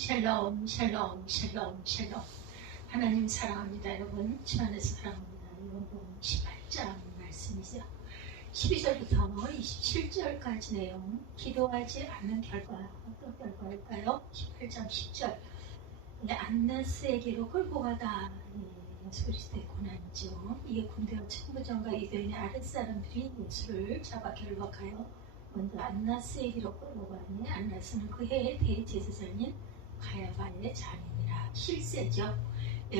샬롬 샬롬 샬롬 샬롬. 하나님 사랑합니다. 여러분 주 안에서 사랑합니다. 요한복음 18장 말씀이죠. 12절부터 27절까지 내용, 기도하지 않는 결과, 어떤 결과일까요? 18장 10절, 안나스에게로 끌고 가다. 예수 그리스도의 고난이죠. 이에 군대와 천부장과 유대인의 아랫사람들이 예수를 잡아 결박하여 먼저 안나스에게로 끌고 가니, 안나스는 그 해의 대제사장인 가야바의 자녀이라. 실세죠.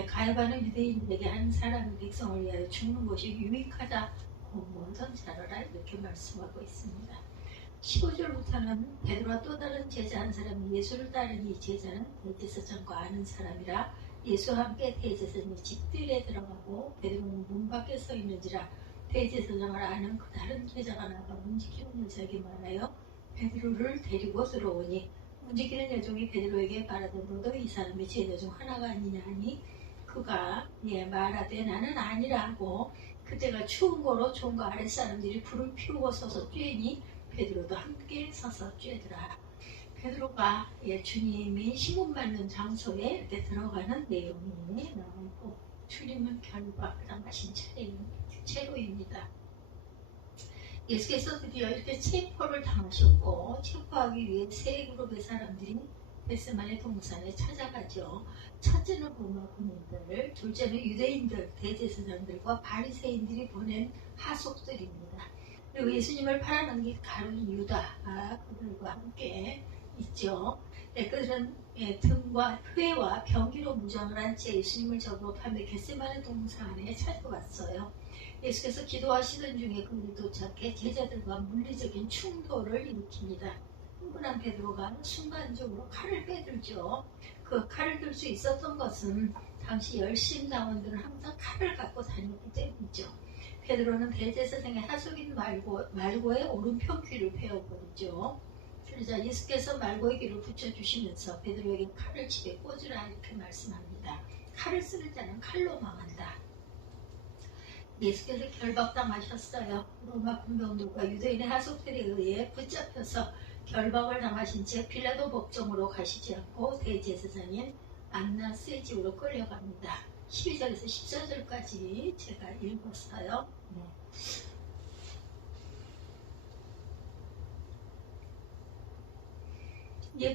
가야바는 유대인에게 한 사람의 백성을 위하여 죽는 것이 유익하다, 뭐든 잘하라, 이렇게 말씀하고 있습니다. 15절부터는 베드로와 또 다른 제자 한 사람이 예수를 따르는 이 제자는 대제사장과 아는 사람이라 예수와 함께 대제사장의 집들에 들어가고 베드로는 문 밖에 서 있는지라 대제사장을 아는 그 다른 제자가 나가 움직이는 여자에게 말하여 베드로를 데리고 들어오니, 움직이는 여종이 베드로에게 말하되 너도 이 사람의 제자 중 하나가 아니냐 하니, 그가 말하되 나는 아니라 하고, 그때가 추운 거로 종과 아랫사람들이 불을 피우고 서서 쬐니 베드로도 함께 서서 쬐더라. 베드로가 주님이 시몬 맞는 장소에 이렇게 들어가는 내용이 나오고, 주님은 결박당하신 채로입니다. 예수께서 드디어 이렇게 체포를 당하셨고, 체포하기 위해 세 그룹의 사람들이 겟세마네 동산에 찾아가죠. 첫째는 로마 군인들, 둘째는 유대인들, 대제사장들과 바리새인들이 보낸 하속들입니다. 그리고 예수님을 팔아넘긴 가룟 유다, 그들과 함께 있죠. 그들은 등과 회와 병기로 무장을 한 채 예수님을 잡으러 밤에 겟세마네 동산에 찾아왔어요. 예수께서 기도하시던 중에 그들이 도착해 제자들과 물리적인 충돌을 일으킵니다. 흥분한 베드로가 순간적으로 칼을 빼들죠. 그 칼을 들 수 있었던 것은 당시 열심 당원들은 항상 칼을 갖고 다녔기 때문이죠. 베드로는 대제사장의 하속인 말고의 오른편 귀를 베어버리죠. 그러자 예수께서 말고의 귀를 붙여주시면서 베드로에게 칼을 집에 꽂으라, 이렇게 말씀합니다. 칼을 쓰는 자는 칼로 망한다. 예수께서 결박당하셨어요. 로마 군병들과 유대인의 하속들에 의해 붙잡혀서 결박을 당하신 채 빌라도 법정으로 가시지 않고 대제사장인 안나스의 집으로 끌려갑니다. 12절에서 14절까지 제가 읽었어요.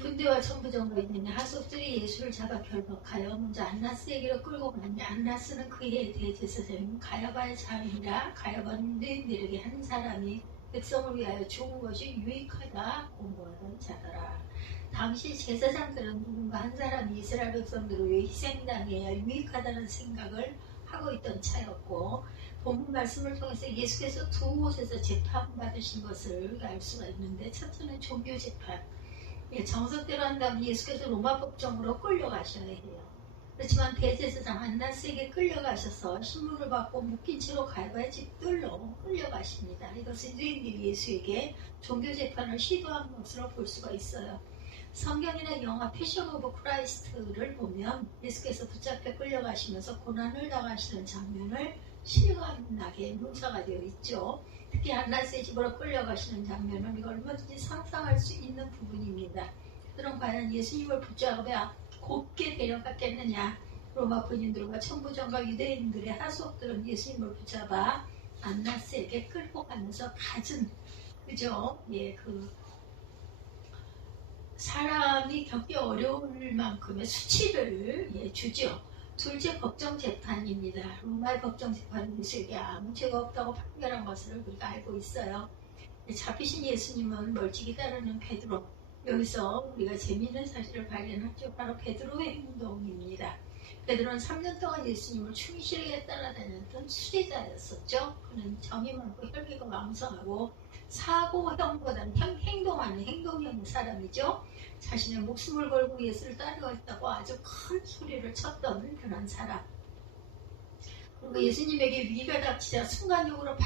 군대와 천부장과 있는 하속들이 예수를 잡아 결박하여 먼저 안나스에게로 끌고 가니, 안나스는 그의 대제사장인 가야바의 자녀이라. 가야바는 유대인들에게 한 사람이 백성을 위하여 죽은 것이 유익하다 공부하던 자더라. 당시 제사장들은 누군가 한 사람이 이스라엘 백성들을 위해 희생당해야 유익하다는 생각을 하고 있던 차였고, 본문 말씀을 통해서 예수께서 두 곳에서 재판받으신 것을 알 수가 있는데, 첫째는 종교 재판, 정석대로 한다면 예수께서 로마 법정으로 끌려가셔야 해요. 그렇지만 대제사장 안나스에게 끌려가셔서 신문을 받고 묶인 채로 가야바의 집들로 끌려가십니다. 이것은 유대인들이 예수에게 종교재판을 시도한 것으로 볼 수가 있어요. 성경이나 영화 패션 오브 크라이스트를 보면 예수께서 붙잡혀 끌려가시면서 고난을 당하시는 장면을 실감나게 묘사가 되어 있죠. 특히 안나스의 집으로 끌려가시는 장면은 이걸 얼마든지 상상할 수 있는 부분입니다. 그들은 과연 예수님을 붙잡아 곱게 데려갔겠느냐. 로마 군인들과 천부장과 유대인들의 하속들은 예수님을 붙잡아 안나스에게 끌고 가면서 갖은, 사람이 겪기 어려울 만큼의 수치를 주죠. 둘째, 법정재판입니다. 로마의 법정재판은 예수에게 아무 죄가 없다고 판결한 것을 우리가 알고 있어요. 잡히신 예수님은 멀찍이 따르는 베드로, 여기서 우리가 재미있는 사실을 발견하죠. 바로 베드로의 행동입니다. 베드로는 3년 동안 예수님을 충실하게 따라다녔던 수제자였었죠. 그는 정이 많고 혈기가 왕성하고 사고형보다는 행동하는 행동형의 사람이죠. 자신의 목숨을 걸고 예수를 따르겠다고 아주 큰 소리를 쳤던 그런 사람. 그리고 예수님에게 위기가 닥치자 순간적으로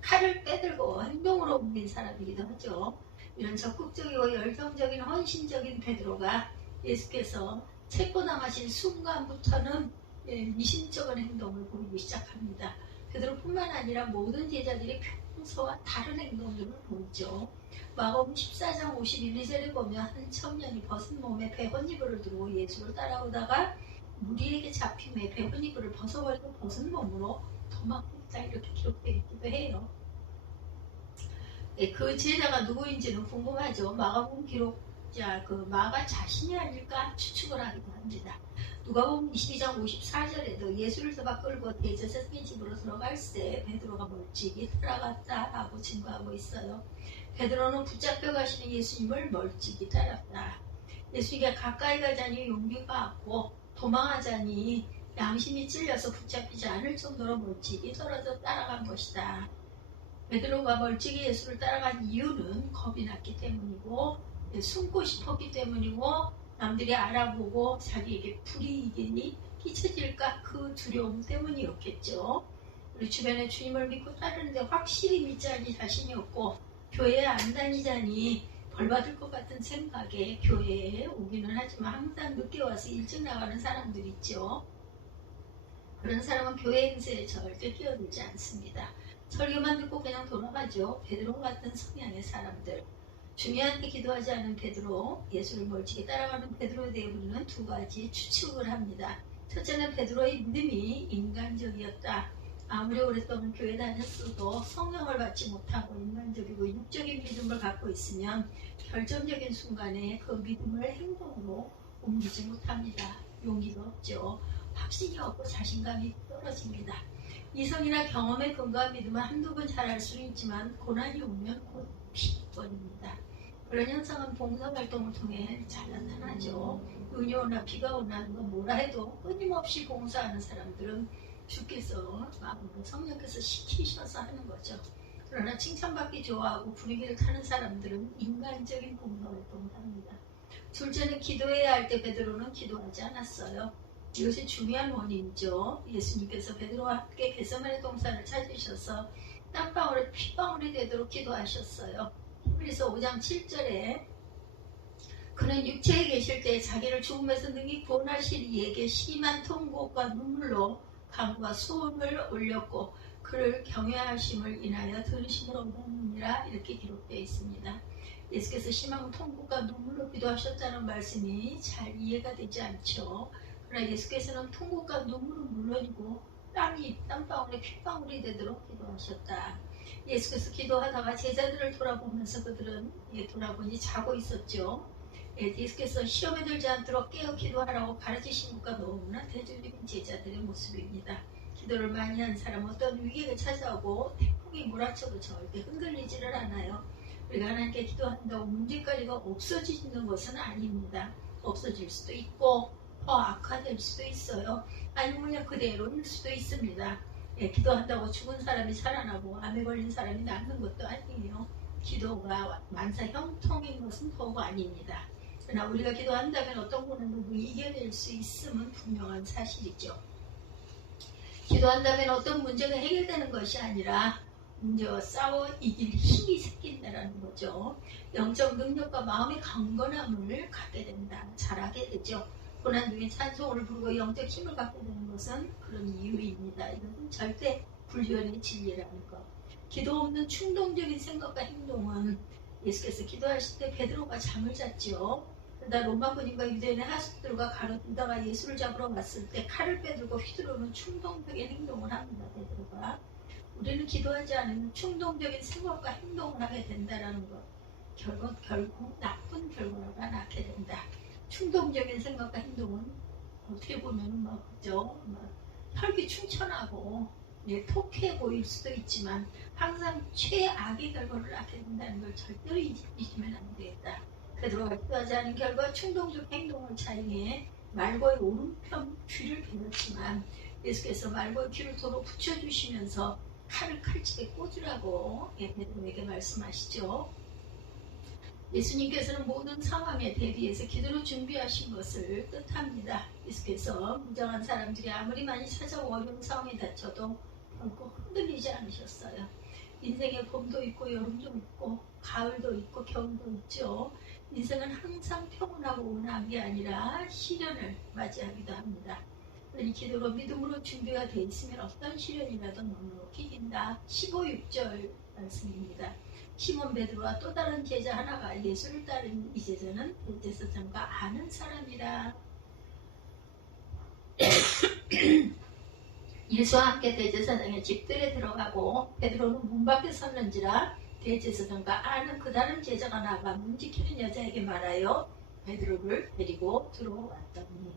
칼을 빼들고 행동으로 옮긴 사람이기도 하죠. 이런 적극적이고 열정적인 헌신적인 베드로가 예수께서 체포당하신 순간부터는 미심쩍은 행동을 보이기 시작합니다. 베드로뿐만 아니라 모든 제자들이 평소와 다른 행동들을 보이죠. 마가복음 14장 51절에 보면 한 청년이 벗은 몸에 배옷이불을 두르고 예수를 따라오다가 무리에게 잡힘에 배옷이불을 벗어버리고 벗은 몸으로 도망쳤다 이렇게 기록되어 있기도 해요. 그 제자가 누구인지는 궁금하죠. 마가복음 기록자 그 마가 자신이 아닐까 추측을 하기도 합니다. 누가복음 22장 54절에도 예수를 잡아 끌고 대제사장의 집으로 들어갈 때 베드로가 멀찍이 따라갔다라고 증거하고 있어요. 베드로는 붙잡혀 가시는 예수님을 멀찍이 따랐다. 예수님께 가까이 가자니 용기가 없고 도망하자니 양심이 찔려서 붙잡히지 않을 정도로 멀찍이 떨어져 따라간 것이다. 베드로가 멀찍이 예수를 따라간 이유는 겁이 났기 때문이고 숨고 싶었기 때문이고 남들이 알아보고 자기에게 불이익이 끼쳐질까 그 두려움 때문이었겠죠. 우리 주변에 주님을 믿고 따르는데 확실히 믿지 않니 자신이 없고 교회에 안 다니자니 벌받을 것 같은 생각에 교회에 오기는 하지만 항상 늦게 와서 일찍 나가는 사람들 있죠. 그런 사람은 교회 행세에 절대 끼어들지 않습니다. 설교만 듣고 그냥 돌아가죠. 베드로 같은 성향의 사람들. 중요한 게 기도하지 않은 베드로, 예수를 멀찍이 따라가는 베드로에 대해 우리는 두 가지 추측을 합니다. 첫째는 베드로의 믿음이 인간적이었다. 아무리 오랫동안 교회 다녔어도 성령을 받지 못하고 인간적이고 육적인 믿음을 갖고 있으면 결정적인 순간에 그 믿음을 행동으로 옮기지 못합니다. 용기가 없죠. 확신이 없고 자신감이 떨어집니다. 이성이나 경험에 근거한 믿음은 한두 번 잘할 수는 있지만 고난이 오면 곧 피버립니다. 그런 현상은 봉사활동을 통해 잘 나타나죠. 눈이 오나 비가 오나 누가 뭐라 해도 끊임없이 봉사하는 사람들은 주께서 마음으로 성령께서 시키셔서 하는 거죠. 그러나 칭찬받기 좋아하고 분위기를 타는 사람들은 인간적인 봉사활동을 합니다. 둘째는 기도해야 할 때 베드로는 기도하지 않았어요. 이것이 중요한 원인이죠. 예수님께서 베드로와 함께 겟세마네 동산을 찾으셔서 땀방울에 핏방울이 되도록 기도하셨어요. 히브리서 5장 7절에 그는 육체에 계실 때 자기를 죽음에서 능히 구원하실 이에게 심한 통곡과 눈물로 간구와 소원을 올렸고 그를 경외하심을 인하여 들으심으로 얻었느니라 이렇게 기록되어 있습니다. 예수께서 심한 통곡과 눈물로 기도하셨다는 말씀이 잘 이해가 되지 않죠. 그러나 예수께서는 통곡과 눈물은 물론이고 땀방울에 핏방울이 되도록 기도하셨다. 예수께서 기도하다가 제자들을 돌아보면서 그들은 돌아보니 자고 있었죠. 예수께서 시험에 들지 않도록 깨어 기도하라고 가르치신 것과 너무나 대조적인 제자들의 모습입니다. 기도를 많이 한 사람은 어떤 위기가 찾아오고 태풍이 몰아쳐도 절대 흔들리지를 않아요. 우리가 하나님께 기도한다고 문제거리가 없어지는 것은 아닙니다. 없어질 수도 있고 더 악화될 수도 있어요. 아니면 그대로일 수도 있습니다. 기도한다고 죽은 사람이 살아나고 암에 걸린 사람이 낫는 것도 아니에요. 기도가 만사 형통인 것은 더욱 아닙니다. 그러나 우리가 기도한다면 어떤 고난도 이겨낼 수 있음은 분명한 사실이죠. 기도한다면 어떤 문제가 해결되는 것이 아니라 문제와 싸워 이길 힘이 생긴다는 거죠. 영적 능력과 마음의 강건함을 갖게 된다. 잘하게 되죠. 고난 중에 찬송을 부르고 영적 힘을 갖게 되는 것은 그런 이유입니다. 이것은 절대 불변의 진리라는 것. 기도 없는 충동적인 생각과 행동은 예수께서 기도하실 때 베드로가 잠을 잤죠. 그러다 로마 군인과 유대인의 하수들과 가로등다가 예수를 잡으러 갔을 때 칼을 빼들고 휘두르는 충동적인 행동을 합니다. 베드로가. 우리는 기도하지 않으면 충동적인 생각과 행동을 하게 된다는 것. 결국 나쁜 결과가 낳게 된다. 충동적인 생각과 행동은 어떻게 보면 그죠? 혈기충천하고 통쾌해 보일 수도 있지만 항상 최악의 결과를 낳게 된다는 걸 절대로 잊으면 안 되겠다. 베드로가 기도하지 않은 결과 충동적 행동을 자행해 말고의 오른편 귀를 베렸지만 예수께서 말고의 귀를 도로 붙여주시면서 칼을 칼집에 꽂으라고 베드로에게 말씀하시죠. 예수님께서는 모든 상황에 대비해서 기도로 준비하신 것을 뜻합니다. 예수께서 무장한 사람들이 아무리 많이 찾아오 어려운 상황에 닥쳐도 결코 흔들리지 않으셨어요. 인생에 봄도 있고 여름도 있고 가을도 있고 겨울도 있죠. 인생은 항상 평온하고 온화한 게 아니라 시련을 맞이하기도 합니다. 그러니 기도로 믿음으로 준비가 되어 있으면 어떤 시련이라도 넉넉히 이긴다. 15, 6절 말씀입니다. 시몬 베드로와 또 다른 제자 하나가 예수를 따른 이 제자는 대제사장과 아는 사람이라. 예수와 함께 대제사장의 집들에 들어가고 베드로는 문 밖에 섰는지라 대제사장과 아는 그 다른 제자가 나가 문 지키는 여자에게 말하여 베드로를 데리고 들어왔더니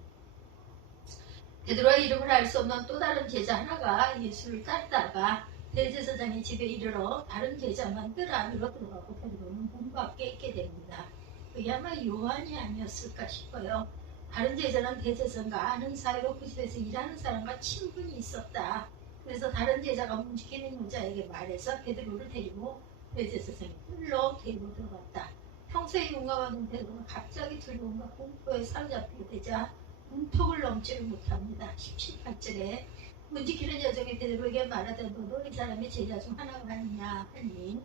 베드로의 이름을 알 수 없는 또 다른 제자 하나가 예수를 따르다가 대제사장의 집에 이르러 다른 제자만 뜰 안으로 들어가고 베드로는 문 밖에 있게 됩니다. 그게 아마 요한이 아니었을까 싶어요. 다른 제자는 대제사장과 아는 사이로 그 집에서 일하는 사람과 친분이 있었다. 그래서 다른 제자가 문 지키는 여자에게 말해서 베드로를 데리고 대제사장이 뜰로 데리고 들어갔다. 평소에 용감한 베드로가 갑자기 두려움과 공포에 사로잡히게 되자 문턱을 넘지를 못합니다. 17절에 문 지키는 여종이 베드로에게 말하되 너도 이 사람의 제자 중 하나가 아니냐 하니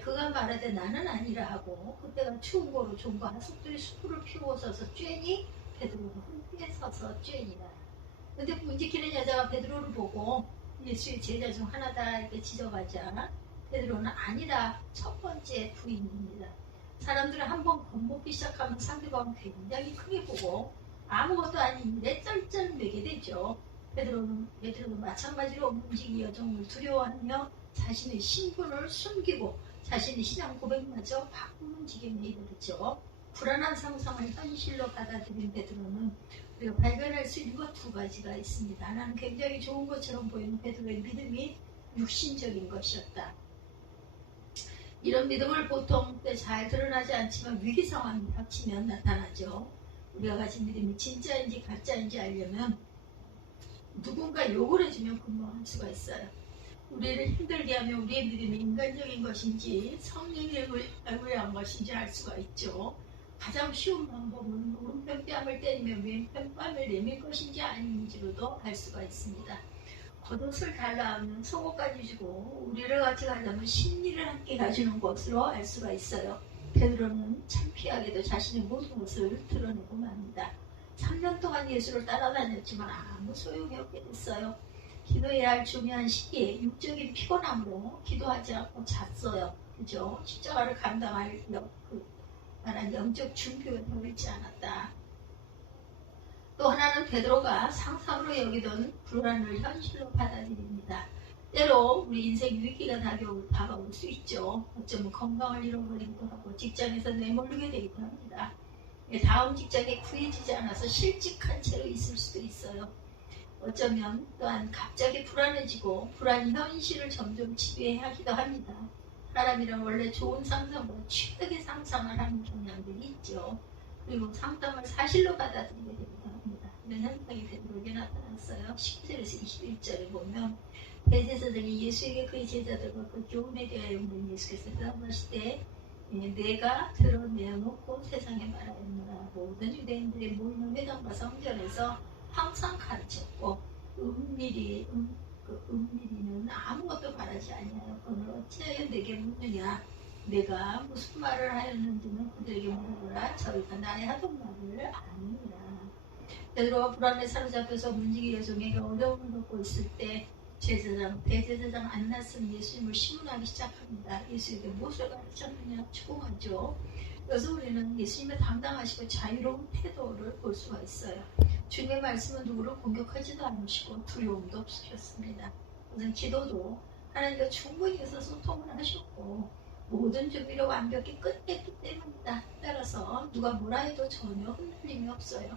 그가 말하되 나는 아니라 하고 그때가 추운 고로 종과 하숙들이 숯불을 피우고 서서 쬐니 베드로가 함께 서서 쬐니라. 근데 문 지키는 여자가 베드로를 보고 예수의 제자 중 하나다 이렇게 지적하자 베드로는 아니라 첫 번째 부인입니다. 사람들은 한번 겁먹기 시작하면 상대방은 굉장히 크게 보고 아무것도 아닌 일에 쩔쩔매게 되죠. 베드로는 마찬가지로 문지기 여종을 두려워하며 자신의 신분을 숨기고 자신의 신앙 고백마저 바꾸는 지경에 이르렀죠. 불안한 상상을 현실로 받아들인 베드로는 우리가 발견할 수 있는 것 두 가지가 있습니다. 하나는 굉장히 좋은 것처럼 보이는 베드로의 믿음이 육신적인 것이었다. 이런 믿음을 보통 잘 드러나지 않지만 위기 상황이 닥치면 나타나죠. 우리가 가진 믿음이 진짜인지 가짜인지 알려면 누군가 욕을 해주면 근거할 수가 있어요. 우리를 힘들게 하면 우리의 믿음이 인간적인 것인지 성령에 의한 것인지 알 수가 있죠. 가장 쉬운 방법은 오른편 뺨을 때리며 왼편 뺨을 내밀 것인지 아닌지로도 알 수가 있습니다. 겉옷을 달라하면 속옷까지 주고 우리를 같이 가려면 심리를 함께 가주는 것으로 알 수가 있어요. 베드로는 창피하게도 자신의 모든 것을 드러내고 맙니다. 3년 동안 예수를 따라다녔지만 아무 소용이 없게 됐어요. 기도해야 할 중요한 시기에 육적인 피곤함으로 기도하지 않고 잤어요. 그죠? 십자가를 감당할 만한 영적 준비가 되어 있지 않았다. 또 하나는 베드로가 상상으로 여기던 불안을 현실로 받아들입니다. 때로 우리 인생 위기가 다가올 수 있죠. 어쩌면 건강을 잃어버리기도 하고 직장에서 내몰리게 되기도 합니다. 다음 직장에 구해지지 않아서 실직한 채로 있을 수도 있어요. 어쩌면 또한 갑자기 불안해지고 불안이 현실을 점점 지배하기도 합니다. 사람이란 원래 좋은 상상보다 최악의 상상을 하는 경향들이 있죠. 그리고 상담을 사실로 받아들이게 되기도 합니다. 이런 현상이 베드로에게 나타났어요. 19절에서 21절에 보면 대제사장이 예수에게 그의 제자들과 그 교훈에 대하여 묻는 예수께서 대답하실 때 내가 드러내놓고 세상에 말하였노라. 모든 유대인들의 모이는 회당과 성전에서 항상 가르쳤고 은밀히는 아무것도 말하지 아니하여 오늘 어찌하여 내게 묻느냐. 내가 무슨 말을 하였는지는 그들에게 물어보라. 저희가 나의 하던 말을 아니라. 베드로가 불안에 사로잡혀서 문지기 여종에게 어려움을 겪고 있을 때 대제사장 안나스는 예수님을 시문하기 시작합니다. 예수에게 무엇을 가르쳤느냐 추궁하죠. 그래서 우리는 예수님의 당당하시고 자유로운 태도를 볼 수가 있어요. 주님의 말씀은 누구를 공격하지도 않으시고 두려움도 없으셨습니다. 우선 기도도 하나님과 충분히 해서 소통을 하셨고 모든 준비를 완벽히 끝냈기 때문이다. 따라서 누가 뭐라 해도 전혀 흔들림이 없어요.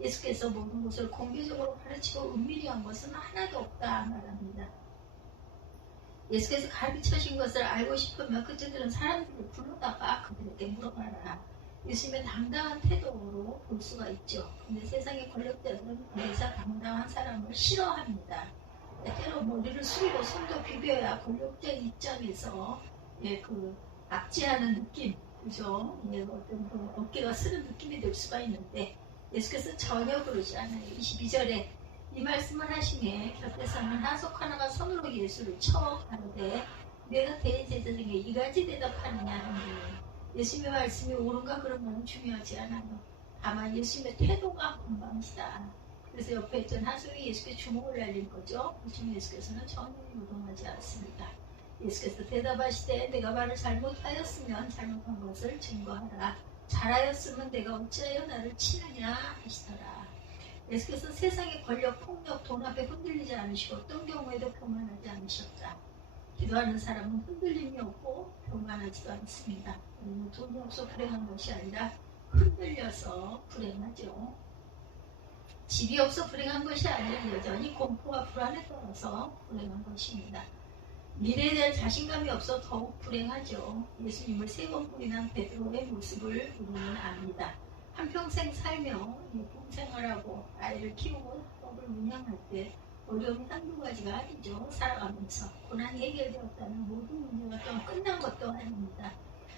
예수께서 모든 것을 공개적으로 가르치고 은밀히 한 것은 하나도 없다 말합니다. 예수께서 가르치신 것을 알고 싶으면 그들은 사람들을 불러다가 그들에게 물어봐라. 예수님의 당당한 태도로 볼 수가 있죠. 근데 세상의 권력자들은 그래서 당당한 사람을 싫어합니다. 때로 머리를 숙이고 손도 비벼야 권력자 입장에서 그 악지하는 느낌, 그죠? 어떤 그 어깨가 쓰는 느낌이 들 수가 있는데 예수께서 전혀 그러지 않아요. 22절에 이 말씀을 하시매 곁에 서는 하석 하나가 손으로 예수를 쳐 가로되 내가 대제사장에 이같이 대답하느냐 하니 예수님의 말씀이 옳은가 그런 건 중요하지 않아요. 다만 예수님의 태도가 건강하시다. 그래서 옆에 있던 하석이 예수께 주먹을 날린 거죠. 그렇지만 예수께서는 전혀 요동하지 않습니다. 예수께서 대답하시되 내가 말을 잘못하였으면 잘못한 것을 증거하라. 잘하였으면 내가 어찌하여 나를 치느냐 하시더라. 예수께서 세상의 권력, 폭력, 돈 앞에 흔들리지 않으시고 어떤 경우에도 교만하지 않으셨다. 기도하는 사람은 흔들림이 없고 교만하지도 않습니다. 돈이 없어 불행한 것이 아니라 흔들려서 불행하죠. 집이 없어 불행한 것이 아니라 여전히 공포와 불안에 떨어서 불행한 것입니다. 미래에 대한 자신감이 없어 더욱 불행하죠. 예수님을 3번 부인한 베드로의 모습을 우리는 압니다. 한평생 살며 공생활하고 아이를 키우고 학업을 운영할 때 어려움이 한두 가지가 아니죠. 살아가면서 고난이 해결되었다는 모든 문제가 또 끝난 것도 아닙니다.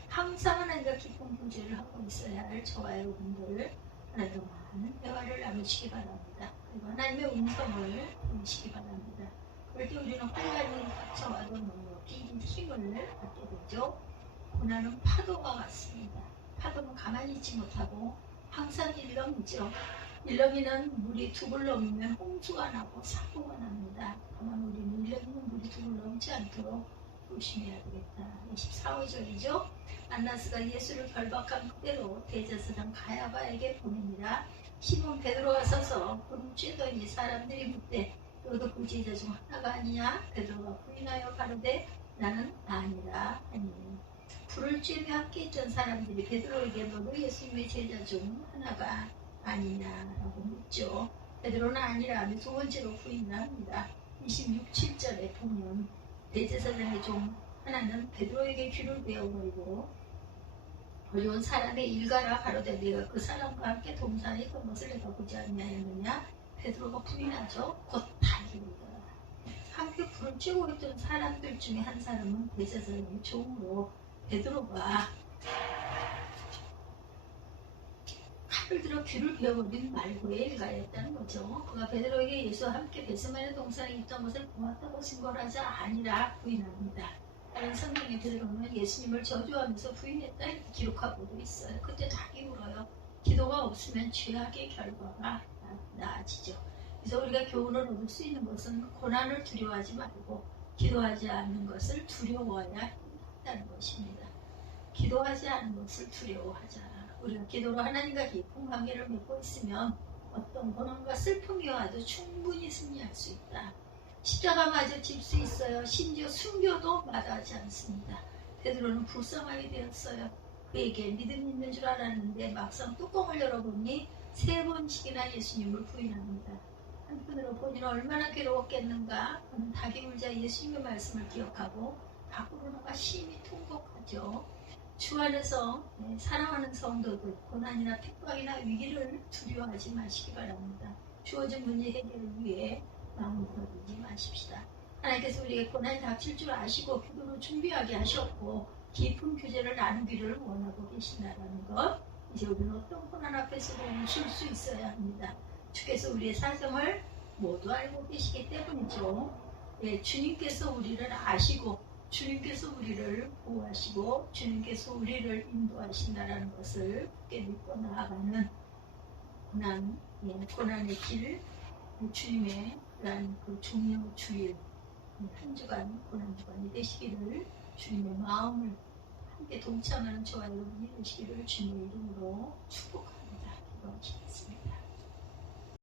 항상 하나님과 깊은 교제를 하고 있어야 할 저와 여러분들 하나님과 많은 대화를 나누시기 바랍니다. 그리고 하나님의 음성을 들으시기 바랍니다. 그럴 때 우리는 혼란이 닥쳐와도 넉넉히 힘을 받게 되죠. 고난은 파도와 같습니다. 파도는 가만히 있지 못하고 항상 일렁이죠. 일렁이는 물이 두 번 넘으면 홍수가 나고 사고가 납니다. 다만 우리는 일렁이는 물이 두 번 넘지 않도록 조심해야 되겠다. 24절이죠. 안나스가 예수를 결박한 그대로 대제사장 가야바에게 보냅니다. 시몬 베드로가 서서 그를 쬐더니 사람들이 묻되 너도 그 제자 중 하나가 아니냐? 베드로가 부인하여 가로되 나는 아니라 하니. 불을 쬐며 함께 있던 사람들이 베드로에게 너도 예수님의 제자 중 하나가 아니냐라고 묻죠. 베드로는 아니라 하며 두 번째로 부인을 합니다. 26, 7절에 보면 대제사장의 종 하나는 베드로에게 귀를 베어버리고 어려운 사람의 일가라 가로되 내가 그 사람과 함께 동산에 있던 것을 내가 보지 않냐였느냐. 베드로가 부인하죠. 곧 달리더라. 함께 불을 쬐고 있던 사람들 중에 한 사람은 대제사장의 종으로 베드로가 칼을 들어 귀를 베어버린 말고의 일가였다는 거죠. 그가 베드로에게 예수와 함께 베스마네 동산에 있던 것을 보았다고 증거하자 아니라 부인합니다. 다른 성경의 베드로는 예수님을 저주하면서 부인했다 이렇게 기록하고도 있어요. 그때 닭이 울어요. 기도가 없으면 죄악의 결과가 나아지죠. 그래서 우리가 교훈을 얻을 수 있는 것은 고난을 두려워하지 말고 기도하지 않는 것을 두려워해야 한다는 것입니다. 기도하지 않는 것을 두려워하자. 우리가 기도로 하나님과 깊은 관계를 맺고 있으면 어떤 고난과 슬픔이 와도 충분히 승리할 수 있다. 십자가마저 질 수 있어요. 심지어 순교도 마다하지 않습니다. 베드로는 불쌍하게 되었어요. 그에게 믿음이 있는 줄 알았는데 막상 뚜껑을 열어보니 3번씩이나 예수님을 부인합니다. 한편으로 본인은 얼마나 괴로웠겠는가. 그는 닭이 울자 예수님의 말씀을 기억하고 밖으로 나가 심히 통곡하죠. 주 안에서 사랑하는 성도들 고난이나 핍박이나 위기를 두려워하지 마시기 바랍니다. 주어진 문제 해결을 위해 마음을 들어주지 마십시다. 하나님께서 우리에게 고난이 닥칠 줄 아시고 기도로 준비하게 하셨고 깊은 교제를 나누기를 원하고 계신다는 것. 이제 우리는 어떤 고난 앞에서도 웃을 수 있어야 합니다. 주께서 우리의 사정을 모두 알고 계시기 때문이죠. 주님께서 우리를 아시고 주님께서 우리를 보호하시고 주님께서 우리를 인도하신다는 것을 굳게 믿고 나아가는 고난의 길, 주님의 그 종려 주일 한 주간 고난 주간이 되시기를 주님의 마음을 함께 동참하는 저와 여러분이 되시기를 주님의 이름으로 축복합니다. 기도하시겠습니다.